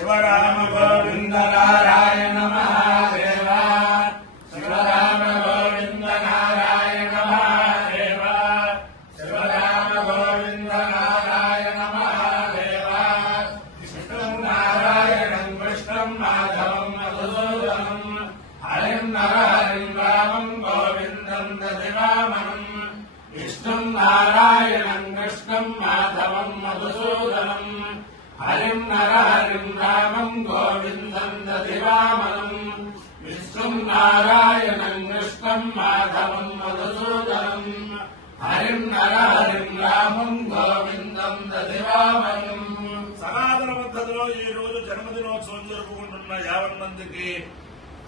శివరామ గోవింద నారాయణ మహాదేవ శివరామ గోవింద నారాయణ మహాదేవ శివరామ గోవింద నారాయణ మహాదేవ విష్ణుం నారాయణం కృష్ణం మాధవం మధుసూదనం హరిం నరహరిం రామం గోవిందం దదివామనం విష్ణుం నారాయణం కృష్ణం మాధవం మధుసూదనం హరిం నరహరిం రామం గోవిందం దదివామనం విష్ణుం నారాయణం కృష్ణం మాధవం మధుసూదనం హరిం నరహరిం రామం గోవిందం దదివామనం. సనాతన పద్ధతిలో ఈ రోజు జన్మదినోత్సవం జరుపుకుంటున్న 50 మందికి,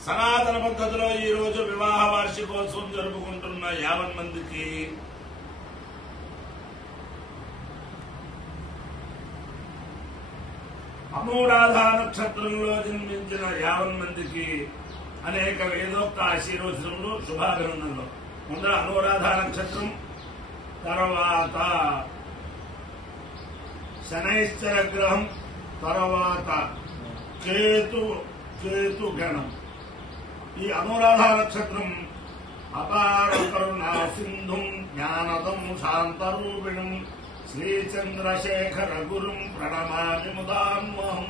సనాతన పద్ధతిలో ఈ రోజు వివాహ వార్షికోత్సవం జరుపుకుంటున్న 50 మందికి, అనురాధ నక్షత్రంలో జన్మించిన 50 మందికి అనేక వేదోక్త ఆశీర్వచనములు, శుభాభినందనలు. ముందర అనురాధ నక్షత్రం, తర్వాత శనైశ్చర గ్రహం, తర్వాత కేతు గణం. ఈ అనురాధ నక్షత్రం అపార కరుణా సింధుం జ్ఞానదం శాంతరూపిణం శ్రీచంద్రశేఖర గురుం ప్రణమామి ముదాన్మహం.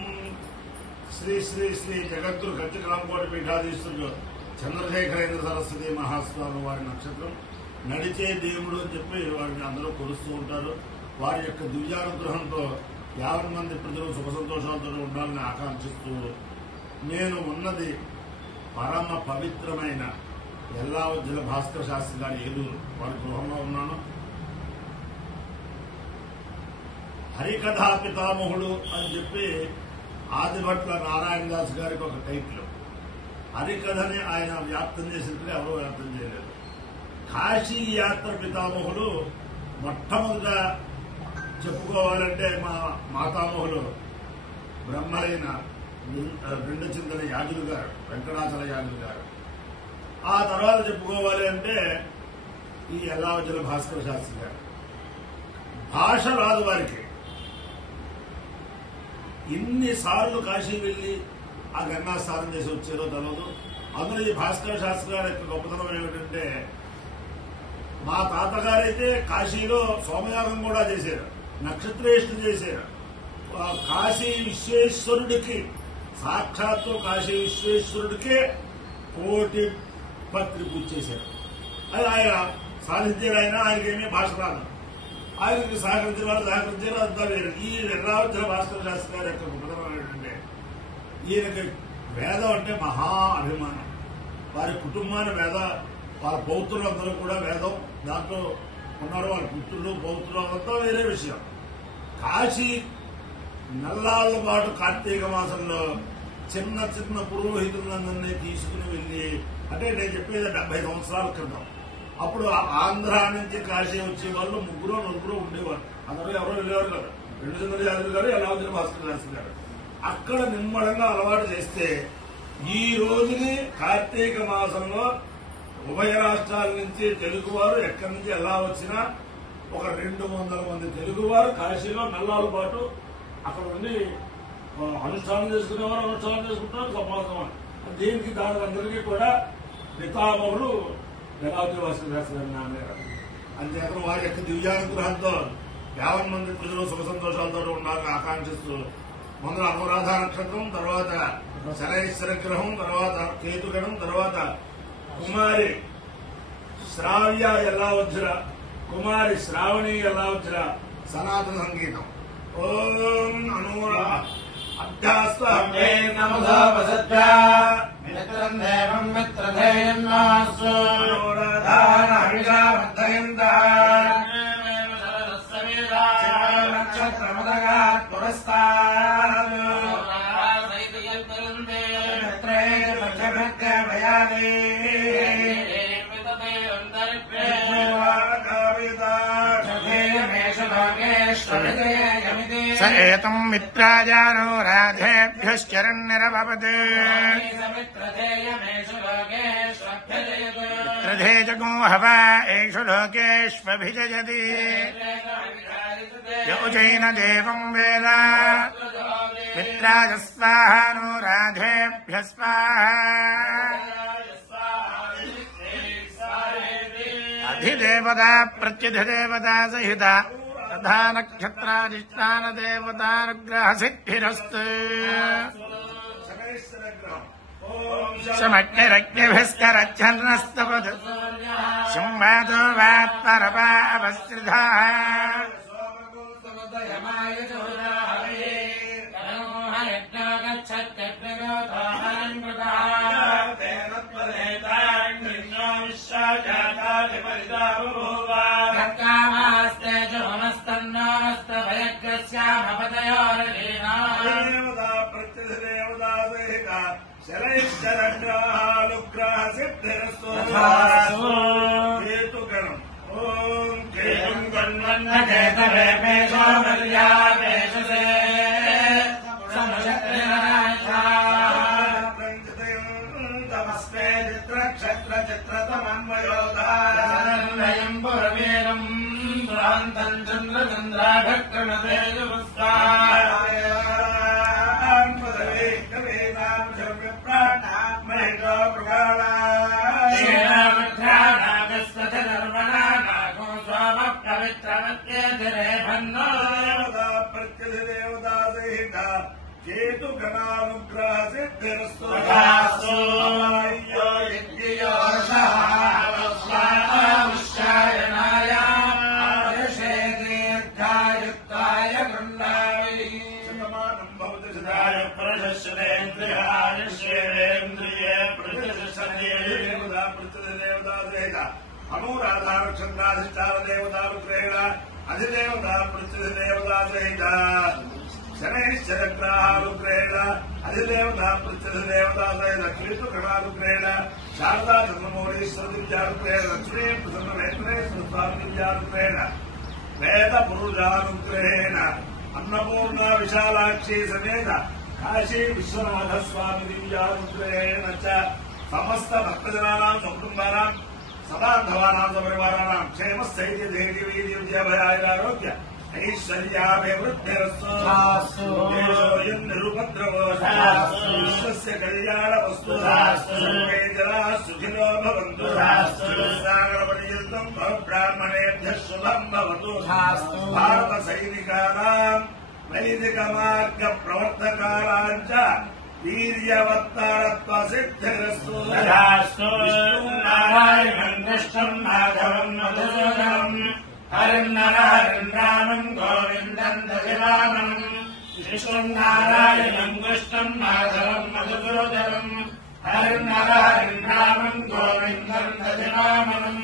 శ్రీ శ్రీ శ్రీ జగద్గురు గట్టికాంకోటి పీఠాధీశ్వరుడు చంద్రశేఖరేంద్ర సరస్వతి మహాస్వామి వారి నక్షత్రం. నడిచే దేవుడు అని చెప్పి వారిని అందరూ కొలుస్తూ ఉంటారు. వారి యొక్క దివ్యానుగ్రహంతో 50 మంది ప్రజలు సుఖ సంతోషాలతో ఉండాలని ఆకాంక్షిస్తూ, నేను ఉన్నది పరమ పవిత్రమైన ఎల్లావజ్జల భాస్కర శాస్త్రి గారి ఏలూరు వారి గృహంలో ఉన్నాను. హరికథా పితామహుడు అని చెప్పి ఆదిభట్ల నారాయణ దాస్ గారికి ఒక టైటిల్. హరికథని ఆయన వ్యాప్తం చేసినట్టుగా ఎవరో వ్యాప్తం చేయలేదు. కాశీ యాత్ర పితామహుడు మొట్టమొదట చెప్పుకోవాలంటే మా మాతామహులు బ్రహ్మలైన రెండు చింతన యాజులు గారు, వెంకటాచల యాజులు గారు. ఆ తర్వాత చెప్పుకోవాలి అంటే ఈ ఎల్లావజ్జల భాస్కర శాస్త్రి గారు. భాష రాదు వారికి. ఇన్నిసార్లు కాశీ వెళ్లి ఆ గంగా స్నానం చేసి వచ్చారో తెలియదు. అందులో ఈ భాస్కర శాస్త్రి గారి యొక్క గొప్పతనం ఏమిటంటే, మా తాతగారైతే కాశీలో సోమయాగం కూడా చేశారు, నక్షత్రేష్ఠ చేశారు. కాశీ విశ్వేశ్వరుడికి, సాక్షాత్తు కాశీ విశ్వేశ్వరుడికే కోటి పత్రి పూజ చేశారు. అది ఆయన సాధించారు. ఆయనకేమీ భాష రాదు. ఆయనకి సహకరించిన వాళ్ళు సహకరించారు, అంతా వేరు. ఈ ఎల్లావజ్జల భాస్కర శాస్త్రి గారి యొక్క గొప్పతనం ఏంటంటే, ఈయనకి వేదం అంటే మహా అభిమానం. వారి కుటుంబాన్ని వాళ్ళ పౌత్రులందరూ కూడా వేదం దాంట్లో ఉన్నారు. వాళ్ళ పుత్రులు పౌత్రులు అంతా వేరే విషయం. కాశీ నల్లాళ్ళ పాటు కార్తీక మాసంలో చిన్న చిన్న పురోహితులందరినీ తీసుకుని వెళ్లి, అంటే నేను చెప్పేది 70 సంవత్సరాల క్రితం. అప్పుడు ఆంధ్ర నుంచి కాశీ వచ్చే వాళ్ళు 3-4 ఉండేవారు. అందరూ ఎవరో వెళ్ళేవారు కదా. రెండు చింతల యాదవ్ గారు, ఎల్లావజ్జల భాస్కర శాస్త్రి గారు. అక్కడ నిమ్మడంగా అలవాటు చేస్తే ఈ రోజుని కార్తీక మాసంలో ఉభయ రాష్ట్రాల నుంచి తెలుగువారు ఎక్కడి నుంచి ఎలా వచ్చినా ఒక 200 మంది తెలుగువారు కాశీలో నల్లాళ్ళ పాటు అక్కడ ఉండి అనుష్ఠానం చేసుకునేవారు, అనుష్ఠానం చేసుకుంటున్నారు సమాజం. దీనికి దానికందరికీ కూడా పితామహుడు ఎల్లావజ్జల భాస్కర శాస్త్రి గారి నాన్నగారు. అంతేకాదు వారి యొక్క దివ్యానుగ్రహంతో 50 మంది ప్రజలు సుఖ సంతోషాలతో ఉండాలని ఆకాంక్షిస్తూ, ముందర అనురాధ నక్షత్రం, తర్వాత శనైశ్వర గ్రహం, తర్వాత కేతుగణం, తర్వాత కుమారి శ్రావ్య ఎల్లావజ్జల, కుమారి శ్రావణి ఎల్లావజ్జల సనాతన సంగీతం. ఓం అనురా అభ్యాస్మే నమోదావసత్యం దేవం మిత్రధేయం నాసు నక్షత్రమదగా పురస్తాద్ स एतं मित्राजानो राधेभ्यश्चरन्निरभवत् मित्रधे जगो हवा एषु लोकेष्वभिजयति योजैन देवं वेद मित्राय स्वाहा नो राधेभ्य स्वाहा अधिदेवता प्रत्यधिदेवता सहिता तथा नक्षत्राधिष्ठान देवतानुग्रहसिद्धिरस्तु समग्निरग्निभिस्करच्छन्नस्तपद् संवादो वात्परपा अवस्त्रिधाः केतु गणानुग्रह सिद्धिरस्तु अनुराधारक्षत्राधिष्ठान देवतानुग्रहेण अधिदेवता प्रत्यधिदेवता सहित शनैश्चरग्रहानुग्रहेण अधिदेवता प्रत्यधिदेवता सहित कीर्तुगणानुग्रहेण शारदा चन्द्रमौळीश्वर दिव्यानुग्रहेण लक्ष्मी प्रसन्न वेङ्कटेश्वर स्वामी दिव्यानुग्रहेण वेद पुरुषानुग्रहेण अन्नपूर्णा विशालाक्षी समेत काशी विश्वनाथ स्वामी दिव्यानुग्रहेण च समस्त भक्तजनानां सकुटुम्बानां सबान्धवानां सपरिवाराणां क्षेमस्थैर्य धैर्य वीर्य विजयाभयारोग्य ऐश्वर्याभिवृद्धिरस्तु देशोऽयं निरुपद्रवो विश्वस्य कल्याणवस्तु सर्वे जनाः सुखिनो भवन्तु सागरपर्यन्तं ब्राह्मणेभ्यः शुभं भवतु भारतसैनिकानां वैदिकमार्गप्रवर्तकानां च वीर्यवत्तारत्वसिद्धिरस्तु नारायणं कृष्णं माधवं मधुसूदनं हरिं नरहरिं रामं गोविन्दं दधिवामनं विष्णुं नारायणं कृष्णं माधवं मधुसूदनं हरिं नरहरिं रामं गोविन्दं दधिवामनं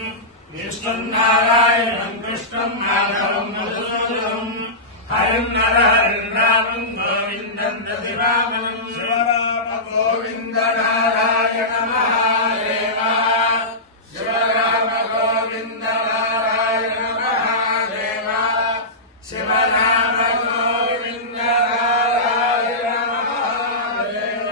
विष्णुं नारायणं कृष्णं माधवं मधुसूदनं हरिं नरहरिं रामं गोविन्दं दधिवामनं शिवराम गोविन्द नारायण महादेव शिवराम गोविन्द नारायण महादेव शिवराम गोविन्द नारायण महादेव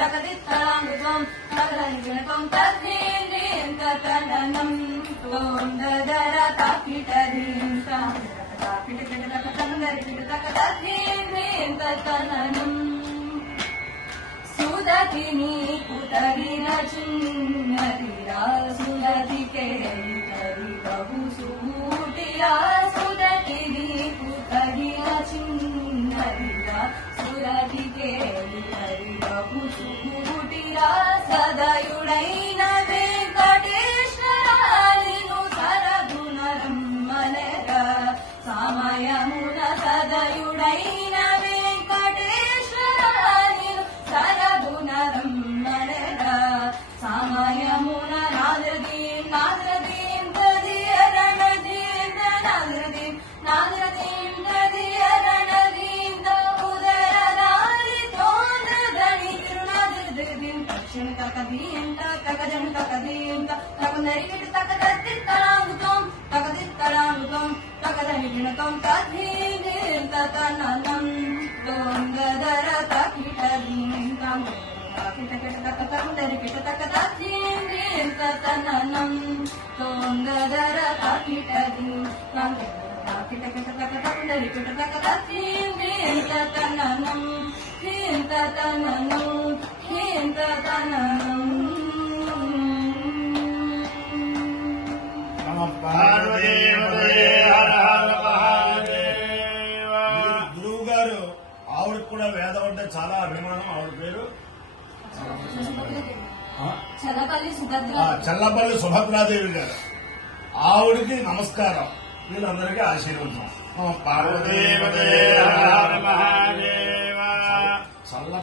తకదిత్తలాంగుతం తకదనిపిణకం తద్దీం తతననం తోందదర తాకిటదీం తతననం సుదతిని కుతరిన చిన్నదిరా సుదతికే బహు సూటిరా సుదతిని కుతరిన చిన్నదిరా సుదతికే బహు సూటిరా సదయుడైన వెంకటేశ్వరాలిను సరదునరమ్మనరా సమయమున సదయుడైన వెంకటేశ్వరాలిను సరదునరమ్మనరా సమయమున నాదరదీం నాదరదీం తదియరణదీం నాదరదీం నాదరదీం తదియరణదీం ఉదరదారి తోందదని తిరునాదరదీం దక్షిణ తకదీం తకదం తకదీం తకదరికిట తకదత్తిత్తలాంగుతం తకదిత్తలాంగుతం తకదని విణకం తద్దీం తతననం తోందదర తకిటదీం తతననం తోందదర తకిటదీం తతననం తతననం గురువు గారు ఆవిడకి కూడా వేదం అంటే చాలా అభిమానం. ఆవిడ పేరు చల్లపల్లి సుభద్రాదేవి గారు. ఆవిడికి నమస్కారం, వీళ్ళందరికీ ఆశీర్వచనం. పార్వదేవ చల్ల